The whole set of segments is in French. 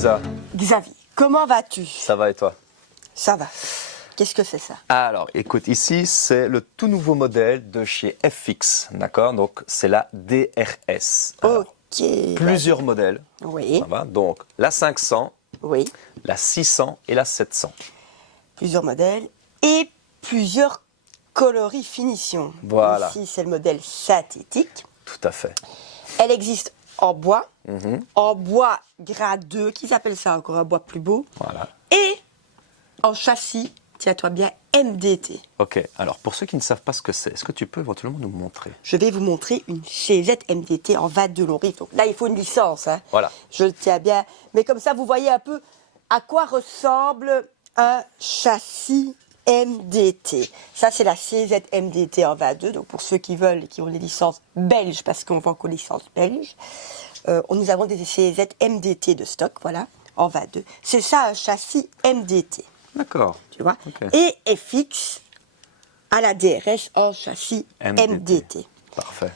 Isa, Xavier, comment vas-tu? ça va et toi? Ça va. Qu'est-ce que c'est ça? Alors, écoute, ici, c'est le tout nouveau modèle de chez FX, d'accord? Donc, c'est la DRS. Alors, Ok. plusieurs modèles, Oui, ça va? Donc, la 500, oui. la 600 et la 700. Plusieurs modèles et plusieurs coloris finitions. Voilà. Ici, c'est le modèle synthétique. Tout à fait. Elle existe en bois grade 2, qu'ils appellent ça encore un bois plus beau, Voilà. et en châssis, tiens-toi bien, MDT. Ok, alors, pour ceux qui ne savent pas ce que c'est, est-ce que tu peux éventuellement nous montrer? Je vais vous montrer une CZ MDT en 22 long riff. Donc là, il faut une licence. Hein. Voilà. Je le tiens bien. Mais comme ça, vous voyez un peu à quoi ressemble un châssis MDT. Ça, c'est la CZ MDT en 22. Donc pour ceux qui veulent et qui ont les licences belges, parce qu'on vend qu'aux licences belges, nous avons des CZ MDT de stock, voilà, en 22. C'est ça, un châssis MDT. D'accord. Tu vois. Ok. Et FX à la DRS en châssis MDT. Parfait.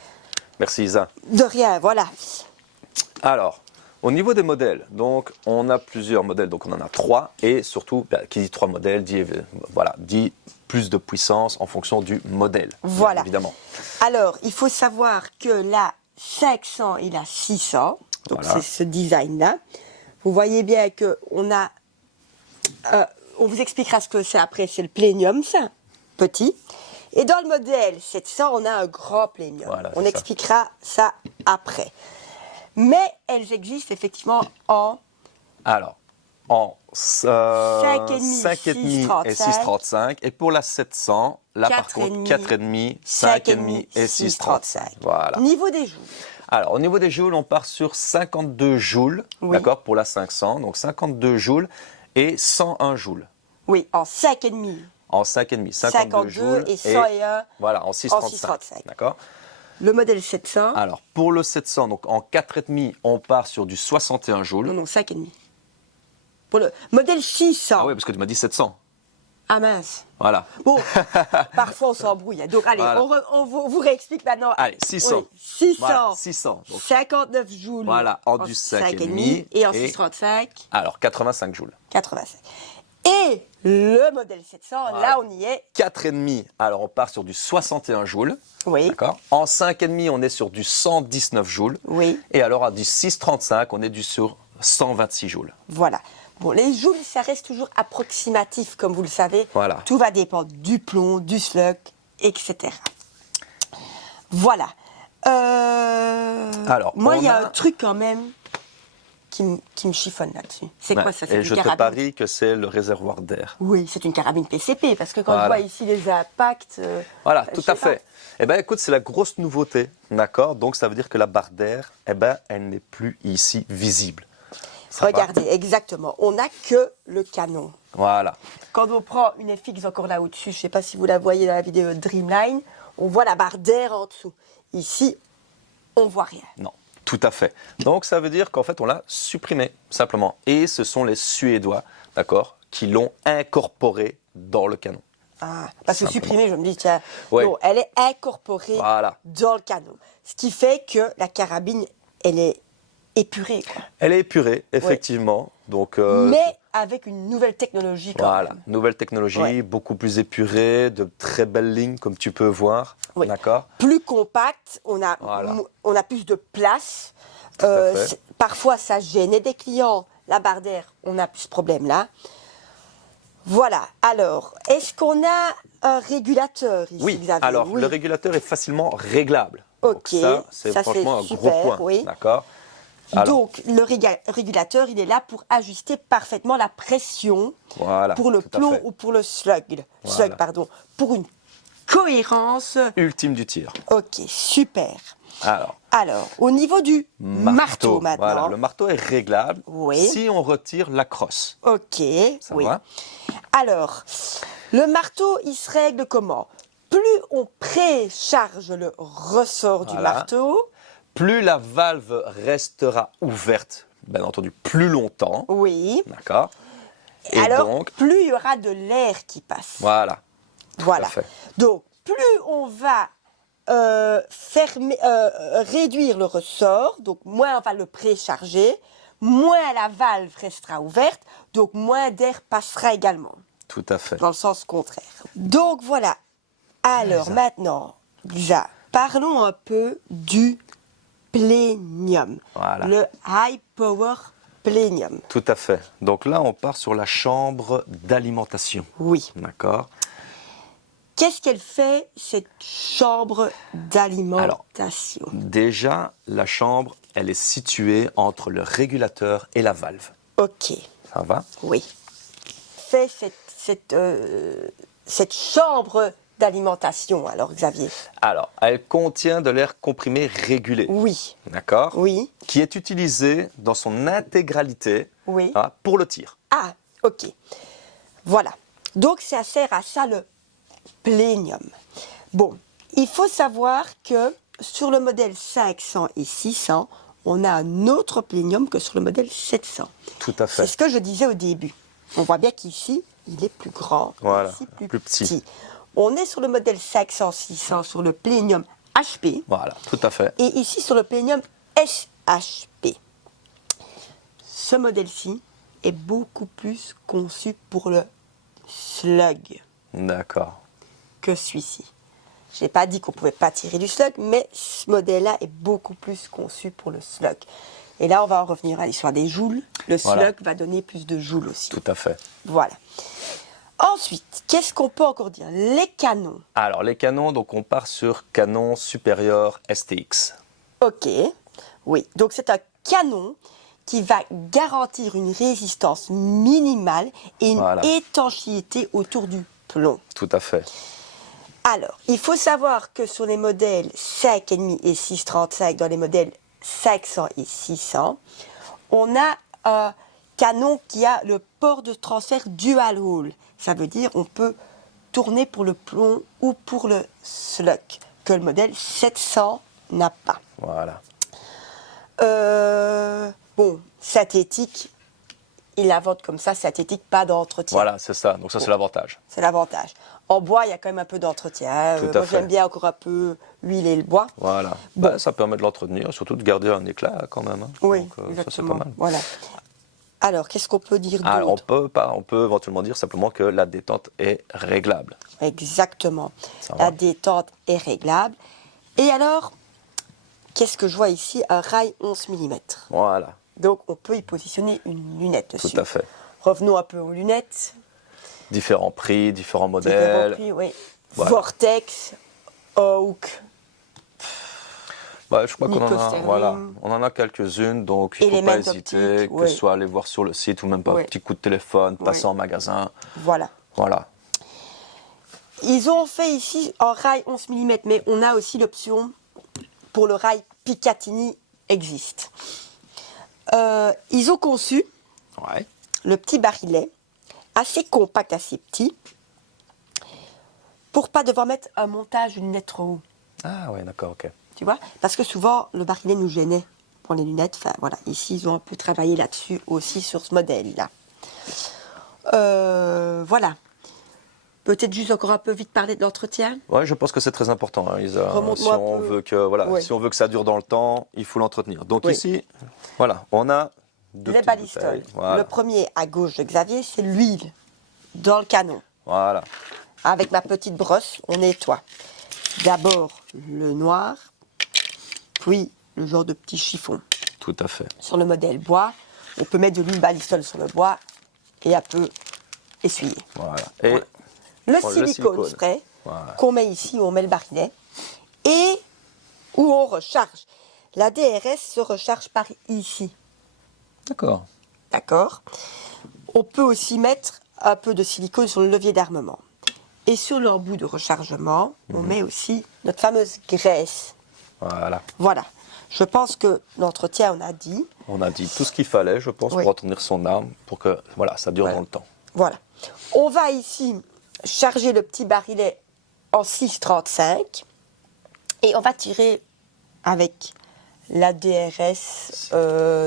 Merci Isa. De rien, voilà. Alors, au niveau des modèles, donc on a plusieurs modèles, donc on en a 3, et surtout, qui dit 3 modèles, dit plus de puissance en fonction du modèle, Voilà. bien évidemment. Alors, il faut savoir que la 500 et la 600, donc Voilà. c'est ce design-là, vous voyez bien que on a, on vous expliquera ce que c'est après, c'est le plénium, ça, petit. Et dans le modèle 700, on a un grand plénium. Voilà, On c'est expliquera ça après. Mais elles existent effectivement en Alors, en 5,5, 5,5 et 6,35, et pour la 700, là par contre, 4,5, 5,5 et 6,35. Voilà. Niveau des joules. Alors, au niveau des joules, on part sur 52 joules, Oui. d'accord, pour la 500, donc 52 joules et 101 joules. Oui, en 5,5. En 5,5, 52 52 joules et 101 voilà, en 6,35. 6,35. D'accord. Le modèle 700. Alors, pour le 700, donc en 4,5, on part sur du 61 joules. Non, 5,5. Pour le modèle 600. Ah oui, parce que tu m'as dit 700. Ah mince. Voilà. Bon, parfois on s'embrouille. Donc allez, Voilà. on vous réexplique maintenant. Allez, 600. Oui, 600. Voilà, 600. Donc, 59 joules. voilà, en du 5,5. Et en et 6,35. Alors, 85 joules. 85. Et le modèle 700, Voilà. là on y est. 4,5, alors on part sur du 61 joules. Oui. D'accord. En 5,5, on est sur du 119 joules. Oui. Et alors, à du 6,35, on est sur 126 joules. Voilà. Bon, les joules, ça reste toujours approximatif, comme vous le savez. Voilà. Tout va dépendre du plomb, du slug, etc. Voilà. Alors, moi, on il y a a- un truc quand même qui me chiffonne là-dessus. C'est quoi ça? C'est Et une je te carabine. parie que c'est le réservoir d'air. Oui, c'est une carabine PCP, parce que quand Voilà. je vois ici les impacts... Voilà, je tout sais à fait. Eh bien, écoute, c'est la grosse nouveauté, d'accord? Donc, ça veut dire que la barre d'air, eh ben, elle n'est plus ici visible. Ça va? Regardez, exactement. On n'a que le canon. Voilà. Quand on prend une FX encore là au-dessus, je ne sais pas si vous la voyez dans la vidéo Dreamline, on voit la barre d'air en dessous. Ici, on voit rien. Non, tout à fait. Donc, ça veut dire qu'en fait, on l'a supprimé, simplement. Et ce sont les Suédois, d'accord, qui l'ont incorporé dans le canon. Ah, parce que Simplement. supprimer, je me dis, tiens, Ouais. non, elle est incorporée Voilà. dans le canon. Ce qui fait que la carabine, elle est épurée. Quoi. Elle est épurée, effectivement. Donc, Mais avec une nouvelle technologie quand voilà, même. nouvelle technologie, Ouais. beaucoup plus épurée, de très belles lignes, comme tu peux voir. Oui. D'accord. Plus compact, on a plus de place. à fait. Parfois, ça gênait des clients. La barre d'air, on n'a plus ce problème-là. Voilà. Alors, est-ce qu'on a un régulateur ici, Oui, Xavier? alors Oui. le régulateur est facilement réglable. Donc Ok, ça, c'est ça, franchement un c'est gros super, point. oui. D'accord. Alors, Donc, le régulateur, il est là pour ajuster parfaitement la pression voilà, pour le tout à plomb fait. ou pour le slug. Voilà. Pour une cohérence. Ultime du tir. Ok, super. Alors, au niveau du marteau maintenant. Voilà, le marteau est réglable Oui. si on retire la crosse. Ok, Ça oui. va? Alors, le marteau, il se règle comment? Plus on précharge le ressort du Voilà. marteau, Plus la valve restera ouverte, bien entendu, plus longtemps. oui. D'accord. Et Alors, donc, plus il y aura de l'air qui passe. voilà. Voilà. à fait. Donc, plus on va réduire le ressort, donc moins on va le précharger, moins la valve restera ouverte, donc moins d'air passera également, Tout à fait. dans le sens contraire. Donc voilà. Alors maintenant, Lisa, parlons un peu du plénium. Voilà. Le high power plénium. Tout à fait. Donc là, on part sur la chambre d'alimentation. Oui. D'accord. Qu'est-ce qu'elle fait, cette chambre d'alimentation? Déjà, la chambre, elle est située entre le régulateur et la valve. Ok, Ça va? oui. Fait cette chambre d'alimentation, alors Xavier? Alors, elle contient de l'air comprimé régulé. Oui, D'accord? oui, Qui est utilisé dans son intégralité oui. pour le tir. Ah, ok. Voilà. Donc ça sert à ça le plénium. Bon, il faut savoir que sur le modèle 500 et 600, on a un autre plénium que sur le modèle 700. Tout à C'est fait. ce que je disais au début. On voit bien qu'ici, il est plus grand, Voilà, ici plus petit. On est sur le modèle 500-600, sur le plénium HP, Voilà, tout à fait. et ici sur le plénium SHP. Ce modèle-ci est beaucoup plus conçu pour le slug D'accord. que celui-ci. Je n'ai pas dit qu'on ne pouvait pas tirer du slug, mais ce modèle-là est beaucoup plus conçu pour le slug. Et là, on va en revenir à l'histoire des joules. Le slug Voilà. va donner plus de joules aussi. Tout à fait. Voilà. Ensuite, qu'est-ce qu'on peut encore dire? Les canons. Alors, les canons, donc on part sur canon supérieur STX. Ok, oui. Donc c'est un canon qui va garantir une résistance minimale et une Voilà. étanchéité autour du plomb. Tout à fait. Alors, il faut savoir que sur les modèles 5,5 et 635, dans les modèles 500 et 600, on a un canon qui a le port de transfert dual hole. Ça veut dire on peut tourner pour le plomb ou pour le slug, que le modèle 700 n'a pas. Voilà. Bon, synthétique, il la vente comme ça, synthétique, pas d'entretien. Voilà, c'est ça. Donc ça, c'est l'avantage. C'est l'avantage. En bois, il y a quand même un peu d'entretien. Hein. Tout à Moi, fait. j'aime bien encore un peu huiler le bois. Voilà. Bon. Bah, ça permet de l'entretenir, surtout de garder un éclat quand même. Hein. Oui, Donc, ça, c'est exactement. pas mal. Voilà. Alors, qu'est-ce qu'on peut dire Alors, d'autre? on peut éventuellement dire simplement que la détente est réglable. Exactement. Ça La va. détente est réglable. Et alors, qu'est-ce que je vois ici? Un rail 11 mm. Voilà. Donc, on peut y positionner une lunette dessus. Tout à fait. Revenons un peu aux lunettes. Différents prix, différents Différents modèles. prix, oui. Voilà. Vortex, Oak, Ouais, je crois qu'on en a, Nico Sterling. voilà, on en a quelques-unes, donc il ne faut Element pas hésiter, Optique, que oui. ce soit aller voir sur le site ou même par Oui. petit coup de téléphone, passer Oui. en magasin. voilà. Voilà. Ils ont fait ici un rail 11 mm, mais on a aussi l'option pour le rail Picatinny existe. Ils ont conçu Ouais. le petit barillet, assez compact, assez petit, pour pas devoir mettre un montage d'une lunette trop haut. Ah ouais, d'accord, ok. Tu vois? Parce que souvent, le barillet nous gênait pour les lunettes. Enfin, voilà. Ici, ils ont un peu travaillé là-dessus aussi sur ce modèle-là. Voilà. Peut-être juste encore un peu vite parler de l'entretien. Ouais, je pense que c'est très important, hein, Lisa. Si Remonte-moi un on peu. veut que, voilà, Ouais. si on veut que ça dure dans le temps, il faut l'entretenir. Donc Oui. ici, voilà, on a deux Les petites balistoles. bouteilles. Voilà. Le premier à gauche de Xavier, c'est l'huile dans le canon. Voilà. Avec ma petite brosse, on nettoie. D'abord le noir, puis le genre de petit chiffon. Tout à fait. Sur le modèle bois, on peut mettre de l'huile balistole sur le bois et un peu essuyer. Voilà. Et Le Oh, le silicone silicone. spray Voilà. qu'on met ici où on met le barillet et où on recharge. La DRS se recharge par ici. d'accord. D'accord? On peut aussi mettre un peu de silicone sur le levier d'armement. Et sur l'embout de rechargement, on met aussi notre fameuse graisse. Voilà. Voilà. Je pense que l'entretien, on a dit. On a dit tout ce qu'il fallait, je pense, Oui. pour entretenir son arme, pour que voilà, ça dure Voilà. dans le temps. Voilà. On va ici charger le petit barillet en 6,35 et on va tirer avec la DRS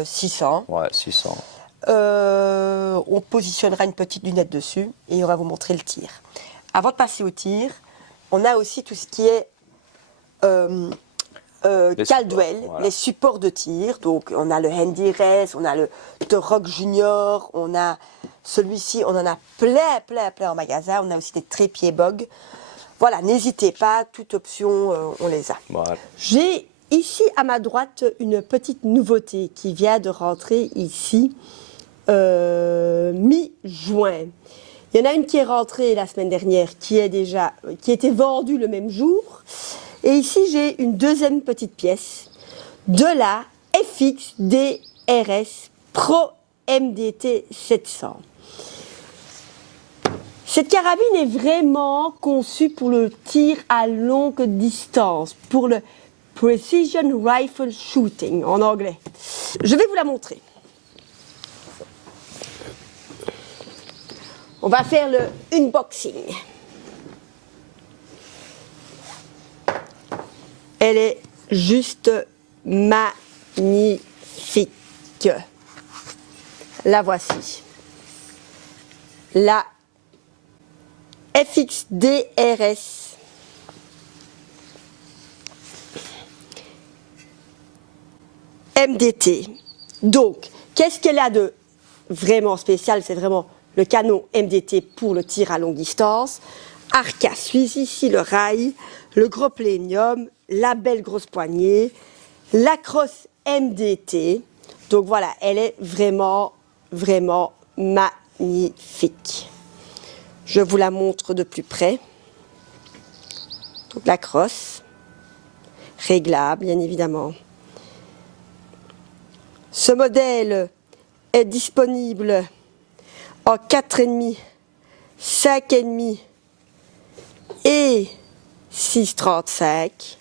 600. Ouais, 600. On positionnera une petite lunette dessus et on va vous montrer le tir. Avant de passer au tir, on a aussi tout ce qui est Les Caldwell, supports, voilà. les supports de tir. Donc on a le Handy Race, on a le The Rock Junior, on a celui-ci, on en a plein en magasin. On a aussi des trépieds Bog. Voilà, n'hésitez pas, toute option, on les a. Voilà. J'ai ici à ma droite une petite nouveauté qui vient de rentrer ici mi-juin. Il y en a une qui est rentrée la semaine dernière, qui était vendue le même jour. Et ici, j'ai une deuxième petite pièce de la FX DRS Pro MDT 700. Cette carabine est vraiment conçue pour le tir à longue distance, pour le Precision Rifle Shooting en anglais. Je vais vous la montrer. On va faire le unboxing. Elle est juste magnifique. La voici. La FX DRS MDT. Donc, qu'est-ce qu'elle a de vraiment spécial? C'est vraiment le canon MDT pour le tir à longue distance. Arca suisse ici, le rail, le gros plénium, la belle grosse poignée, la crosse MDT. Donc voilà, elle est vraiment magnifique. Je vous la montre de plus près. Donc la crosse, réglable bien évidemment. Ce modèle est disponible en 4,5, 5,5 et 6,35.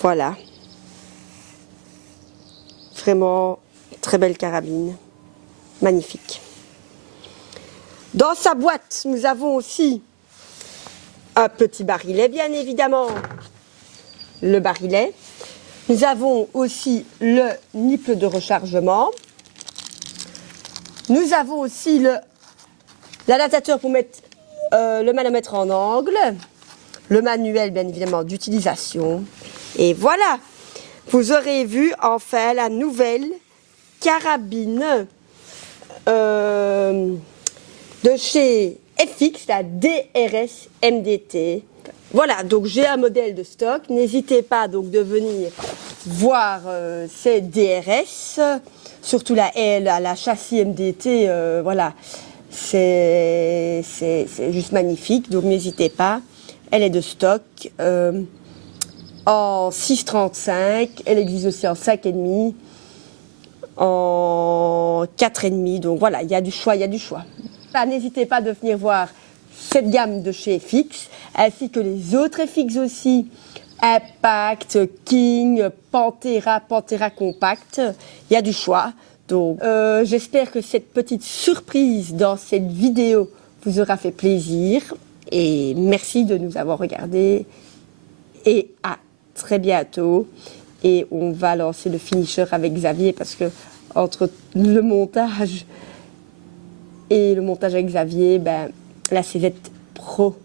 Voilà. Vraiment très belle carabine. Magnifique. Dans sa boîte, nous avons aussi un petit barillet, bien évidemment. Le barillet. Nous avons aussi le nipple de rechargement. Nous avons aussi l'adaptateur pour mettre le manomètre en angle. Le manuel, bien évidemment, d'utilisation. Et voilà, vous aurez vu enfin la nouvelle carabine de chez FX, la DRS MDT. Voilà, donc j'ai un modèle de stock. N'hésitez pas donc de venir voir ces DRS, surtout la châssis MDT. Voilà, c'est juste magnifique. Donc n'hésitez pas. Elle est de stock en 6,35. Elle existe aussi en 5,5, en 4,5. Donc voilà, il y a du choix, il y a du choix. N'hésitez pas de venir voir cette gamme de chez FX, ainsi que les autres FX aussi, Impact, King, Pantera Compact. Il y a du choix. Donc j'espère que cette petite surprise dans cette vidéo vous aura fait plaisir. Et merci de nous avoir regardés. Et à très bientôt. Et on va lancer le finisher avec Xavier parce que entre le montage et le montage avec Xavier, ben, la CZ Pro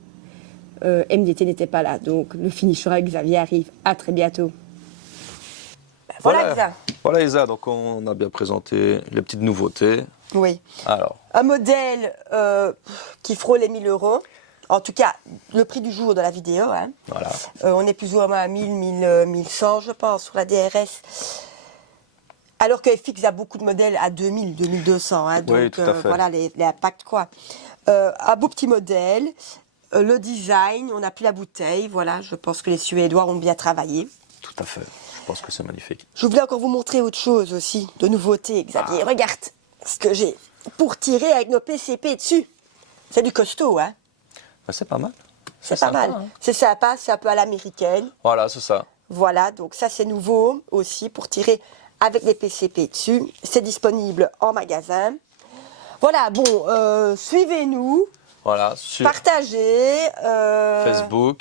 MDT n'était pas là. Donc le finisher avec Xavier arrive. À très bientôt. Ben, voilà Isa. Voilà Isa, donc on a bien présenté les petites nouveautés. Oui. Alors. Un modèle qui frôle les 1 000 €. En tout cas, le prix du jour de la vidéo. Hein. Voilà. On est plus ou moins à 1000, 1100, je pense, sur la DRS. Alors que FX a beaucoup de modèles à 2000, 2200. Hein. Donc, oui, tout à fait. voilà, les impacts, quoi. Un beau petit modèle. Le design, on n'a plus la bouteille. Voilà, je pense que les Suédois ont bien travaillé. Tout à fait. Je pense que c'est magnifique. Je voulais encore vous montrer autre chose aussi, de nouveauté, Xavier. Regarde ce que j'ai pour tirer avec nos PCP dessus. C'est du costaud, hein. C'est pas mal. C'est pas mal. Hein. C'est sympa, c'est un peu à l'américaine. Voilà, c'est ça. Voilà, donc ça c'est nouveau aussi pour tirer avec des PCP dessus. C'est disponible en magasin. Voilà, bon, suivez-nous. Voilà, sur partagez.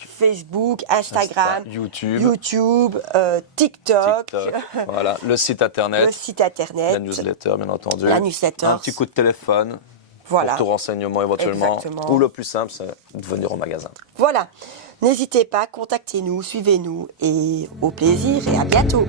Facebook, Instagram, YouTube, TikTok. Voilà, le site internet. La newsletter, bien entendu. La newsletter. Un petit coup de téléphone. Voilà. Pour tout renseignement éventuellement. Exactement. Ou le plus simple, c'est de venir au magasin. Voilà. N'hésitez pas, contactez-nous, suivez-nous et au plaisir et à bientôt.